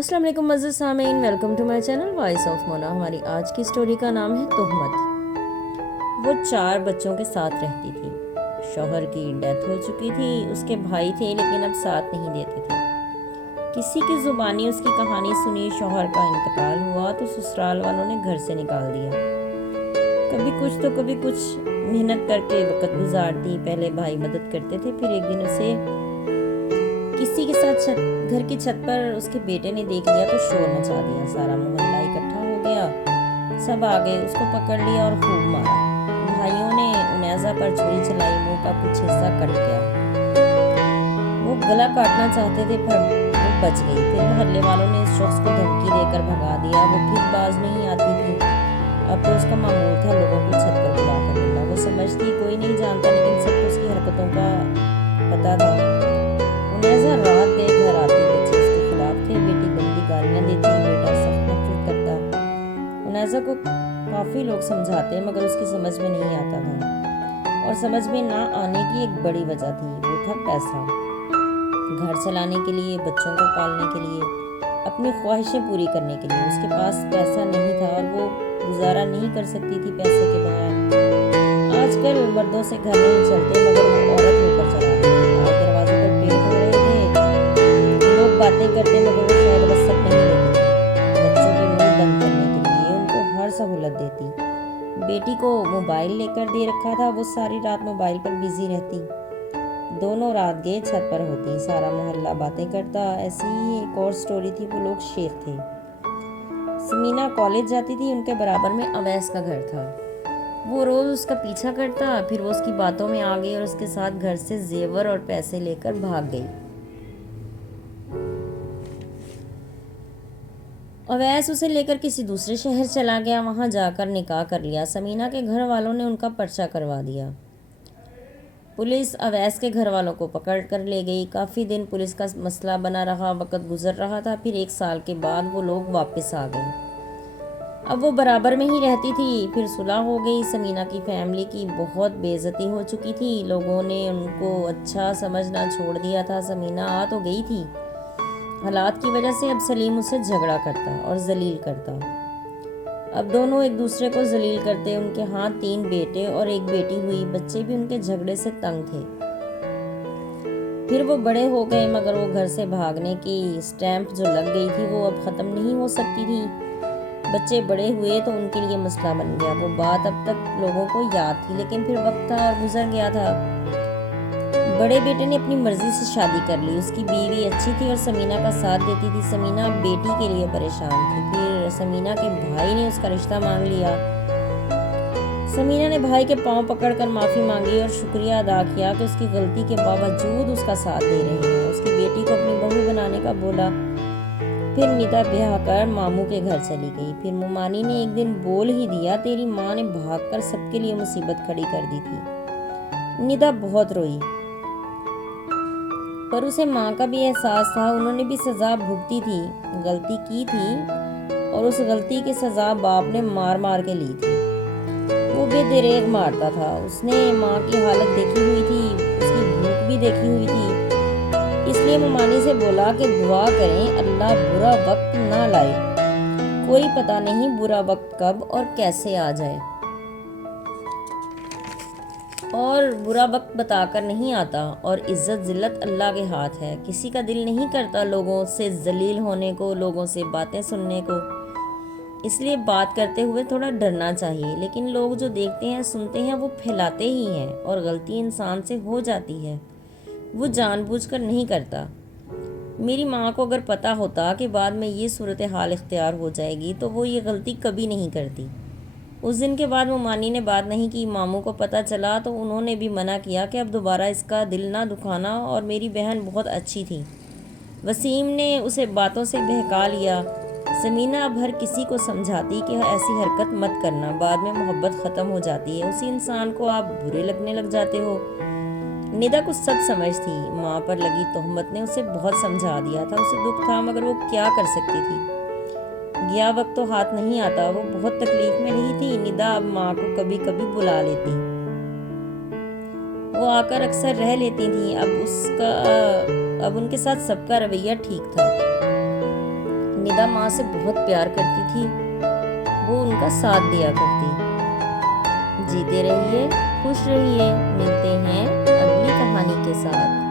अस्सलाम वालेकुम मज़ीद सामीन, welcome to my channel voice of Mona. हमारी आज की स्टोरी का नाम है तोहमत। वो 4 बच्चों के साथ रहती थी। शौहर की डेथ हो चुकी थी। उसके भाई थे लेकिन अब साथ नहीं देते थे। किसी की ज़ुबानी उसकी कहानी सुनी। शौहर का इंतकाल हुआ तो ससुराल वालों ने घर से निकाल दिया। कभी कुछ तो कभी कुछ मेहनत करके वक्त गुजारती। पहले भाई मदद करते थे, फिर एक दिन उसे किसी के साथ घर की छत पर उसके बेटे ने देख लिया तो शोर मचा दिया। सारा मोहल्ला इकट्ठा हो गया। सब आ गए, उसको पकड़ लिया और खूब मारा। भाइयों ने उनैजा पर छुरी चलाई, मुंह का कुछ हिस्सा कट गया। वो गला काटना चाहते थे पर वो बच गई। फिर मोहल्ले वालों ने इस शख्स को धमकी देकर भगा दिया। वो फिर बाज नहीं आती थी। अब तो उसका मामूल था लोगों को छत पर बुलाकर मिलना। वो समझती कोई नहीं जानता, लेकिन सबको उसकी हरकतों का पता था। उनैजा रात गए घर आती, बच्चे उसके खिलाफ थे। बेटी गंदी गालियां देती, बेटा सख्त नफरत करता। उनैजा को काफी लोग समझाते मगर उसकी समझ में नहीं आता था। और समझ में ना आने की एक बड़ी वजह थी, वो था पैसा। घर चलाने के लिए, बच्चों को पालने के लिए, अपनी ख्वाहिशें पूरी करने के लिए उसके पास पैसा नहीं था और वो गुजारा नहीं कर सकती थी पैसे के बगैर। आजकल मर्दों से घर नहीं चलते मगर वो औरत होकर चला रही थी। आज दरवाजे पर पेट हो रहे थे, लोग बातें करते मगर वो शायद वसत नहीं देती। बच्चों के मुंह बंद करने के लिए उनको हर सहूलत देती। बेटी को मोबाइल लेकर दे रखा था, वो सारी रात मोबाइल पर बिजी रहती। दोनों रात गए छत पर होती, सारा मोहल्ला बातें करता। ऐसी ही एक और स्टोरी थी। वो लोग शेख थे। समीना कॉलेज जाती थी, उनके बराबर में अवैस का घर था। वो रोज उसका पीछा करता, फिर वो उसकी बातों में आ गई और उसके साथ घर से जेवर और पैसे लेकर भाग गई। अवैस उसे लेकर किसी दूसरे शहर चला गया। वहां जाकर निकाह कर लिया। समीना के घर वालों ने उनका पर्चा करवा दिया। पुलिस अवैस के घर वालों को पकड़ कर ले गई। काफ़ी दिन पुलिस का मसला बना रहा। वक्त गुजर रहा था। फिर 1 साल के बाद वो लोग वापस आ गए। अब वो बराबर में ही रहती थी। फिर सुलह हो गई। समीना की फैमिली की बहुत बेइज्जती हो चुकी थी। लोगों ने उनको अच्छा समझना छोड़ दिया था। समीना आ तो गई थी। हालात की वजह से अब सलीम उससे झगड़ा करता और जलील करता। अब दोनों एक दूसरे को जलील करते। उनके हाथ 3 बेटे और एक बेटी हुई। बच्चे भी उनके झगड़े से तंग थे। फिर वो बड़े हो गए मगर वो घर से भागने की स्टैंप जो लग गई थी वो अब ख़त्म नहीं हो सकती थी। बच्चे बड़े हुए तो उनके लिए मसला बन गया। वो बात अब तक लोगों को याद थी, लेकिन फिर वक्त था और गुजर गया था। बड़े बेटे ने अपनी मर्जी से शादी कर ली। उसकी बीवी अच्छी थी और समीना का साथ देती थी। समीना बेटी के लिए परेशान थी। फिर समीना के भाई ने उसका रिश्ता मांग लिया। समीना ने भाई के पांव पकड़कर माफ़ी मांगी और शुक्रिया अदा किया कि उसकी गलती के बावजूद उसका साथ दे रहे हैं। उसकी बेटी को अपनी बहू बनाने का बोला। फिर निदा ब्याह कर मामू के घर चली गई। फिर मुमानी ने एक दिन बोल ही दिया, तेरी माँ ने भागकर सबके लिए मुसीबत खड़ी कर दी थी। निदा बहुत रोई पर उसे माँ का भी एहसास था। उन्होंने भी सज़ा भुगती थी, गलती की थी और उस गलती की सज़ा बाप ने मार मार के ली थी। वो बेदरेग मारता था। उसने माँ की हालत देखी हुई थी, उसकी भूख भी देखी हुई थी। इसलिए मुमानी से बोला कि दुआ करें अल्लाह बुरा वक्त ना लाए। कोई पता नहीं बुरा वक्त कब और कैसे आ जाए, और बुरा वक्त बताकर नहीं आता। और इज्जत जिल्लत अल्लाह के हाथ है। किसी का दिल नहीं करता लोगों से जलील होने को, लोगों से बातें सुनने को। इसलिए बात करते हुए थोड़ा डरना चाहिए। लेकिन लोग जो देखते हैं सुनते हैं वो फैलाते ही हैं, और गलती इंसान से हो जाती है, वो जानबूझकर नहीं करता। मेरी माँ को अगर पता होता कि बाद में ये सूरत हाल इख्तियार हो जाएगी तो वो ये गलती कभी नहीं करती। उस दिन के बाद मुमानी ने बात नहीं की। मामू को पता चला तो उन्होंने भी मना किया कि अब दोबारा इसका दिल ना दुखाना। और मेरी बहन बहुत अच्छी थी। वसीम ने उसे बातों से बहका लिया। समीना अब हर किसी को समझाती कि ऐसी हरकत मत करना, बाद में मोहब्बत ख़त्म हो जाती है, उसी इंसान को आप बुरे लगने लग जाते हो। निदा कुछ सब समझती। माँ पर लगी तोहमत ने उसे बहुत समझा दिया था। उसे दुख था मगर वो क्या कर सकती थी। गया वक्त तो हाथ नहीं आता। वो बहुत तकलीफ में रही थी। निदा अब माँ को कभी कभी बुला लेती। वो आकर अक्सर रह लेती थी। अब उनके साथ सबका रवैया ठीक था। ندا ماں سے بہت پیار کرتی تھی، وہ ان کا ساتھ دیا کرتی۔ جیتے رہیے، خوش رہیے، ملتے ہیں اگلی کہانی کے ساتھ۔